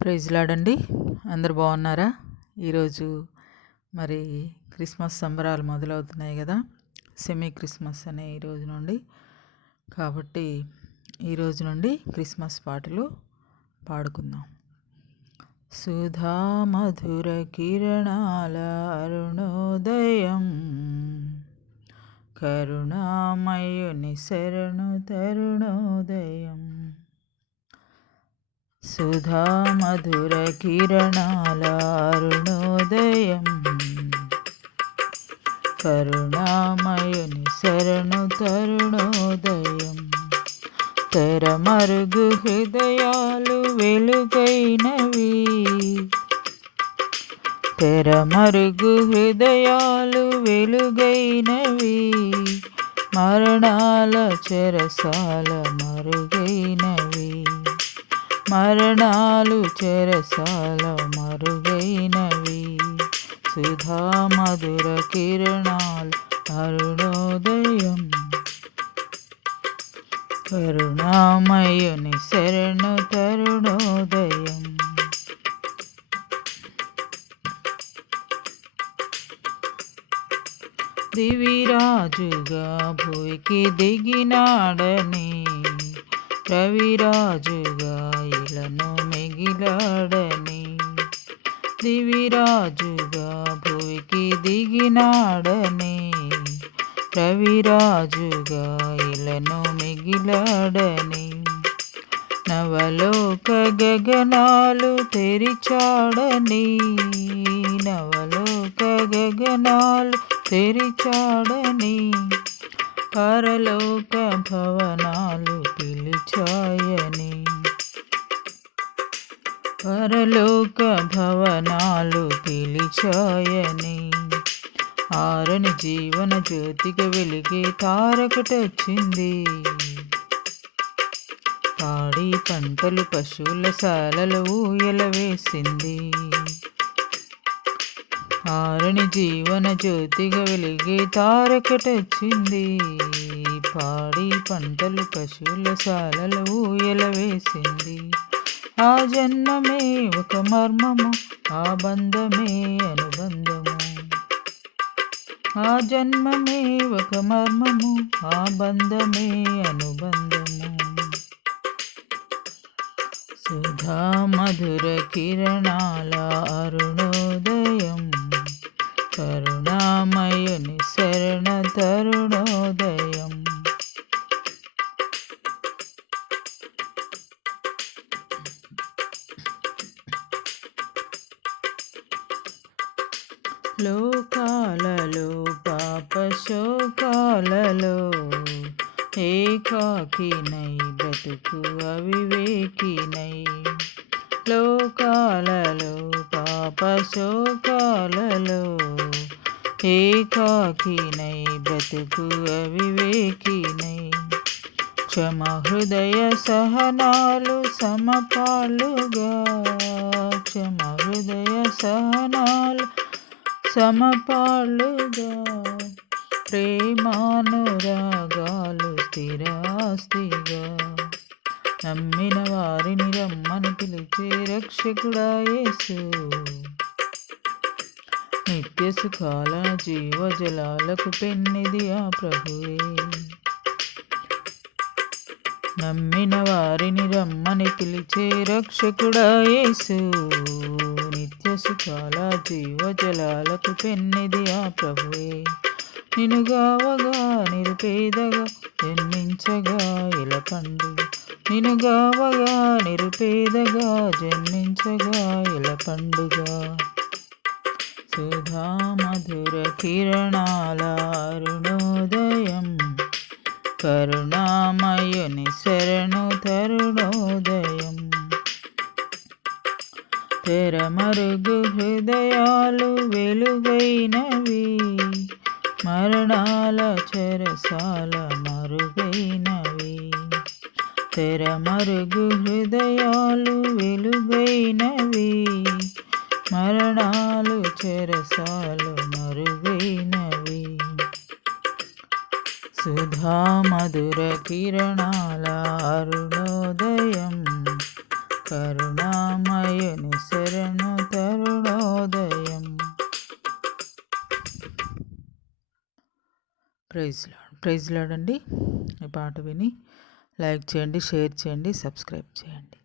Praise lord. అందరు బాగున్నారా? ఈరోజు మరి క్రిస్మస్ సంబరాలు మొదలవుతున్నాయి కదా, సెమీ క్రిస్మస్ అనే ఈరోజు నుండి. కాబట్టి ఈరోజు నుండి క్రిస్మస్ పాటలు పాడుకుందాం. సుధా మధుర కిరణాల అరుణోదయం, కరుణామయుని శరణు తరుణోదయం. సుధా మధుర కిరణాల అరుణోదయం, కరుణామయుని శరణు తరుణోదయం. తెరమరుగు హృదయాలు వెలుగైనవి, తెరమరుగు హృదయాలు వెలుగైనవి, మరణాల చెరసాల మరుగైనవి, మరణాలు చెరసాల మరుగైనవి. సుధా మధుర కిరణాలు అరుణోదయం, కరుణామయుని శరణు తరుణోదయం. దివిరాజుగా భూమికి దిగినాడని, రవిరాజుగా ఇలను మిగిలాడని. దివిరాజుగా భూమికి దిగినాడని, రవిరాజుగా ఇలను మిగిలాడని. నవలోక గగనాలు తెరిచాడని, నవలోక గగనాలు తెరిచాడని. పరలోక భవనాలు పిలిచాయని, పరలోక భవనాలు పిలిచాయని. ఆరని జీవన జ్యోతిగా వెలిగే తారకటొచ్చింది, పాడి పంటలు పశువుల శాలలో ఊయల వేసింది. ఆరని జీవన జ్యోతిగా వెలిగే తారకటొచ్చింది, పాడి పంటలు పశువుల శాలలో ఊయల వేసింది. ఆ జన్మమే ఒక మర్మము, ఆ బంధమే అనుబంధము. ఆ జన్మమే ఒక మర్మము, ఆ బంధమే అనుబంధము. సుధా మధుర కిరణాల అరుణోదయం, కరుణామయుని శరణ తరుణోదయం. లోకాలలో పాప శోకాలలో ఏకాకినై బ్రతుకు అవివేకినై. లోకాలలో పాప శోకాలలో ఏకాకినై బ్రతుకు అవివేకినై. క్షమ హృదయ సహనాలు సమపాలుగా, క్షమ హృదయ సహనాలు సమపాలుగా. ప్రేమానురాగాలు స్థిరాస్తిగా, నమ్మిన వారిని రమ్మని పిలిచే రక్షకుడా యేసు. నిత్య సుఖాల జీవజలాలకు పెన్నిది ఆ ప్రభువే. నమ్మిన వారిని రమ్మని పిలిచే రక్షకుడా యేసు. నిత్య సుఖాల జీవజలాలకు పెన్నిది ఆ ప్రభువే. నినుగావగా నిరుపేదగా జన్మించగా ఇల పండుగ, నినుగావగా నిరుపేదగా జన్మించగా ఇల పండుగ. సుధా మధుర కిరణాల అరుణోదయం, కరుణామయుని శరణు తరుణోదయం. తెరమరుగు హృదయాలు వెలుగైనవి, మరణాల చెరసాల మరుగైనవి. తెరమరుగు హృదయాలు వెలుగైనవి, మరణాలు చెరసాలు మరుగైనవి. సుధా మధుర కిరణాల అరుణోదయం, కరుణామయుని శరణు తరుణోదయం. ప్రైజ్ లార్డ్ అండి. ఈ పాట విని లైక్ చేయండి, షేర్ చేయండి, సబ్స్క్రైబ్ చేయండి.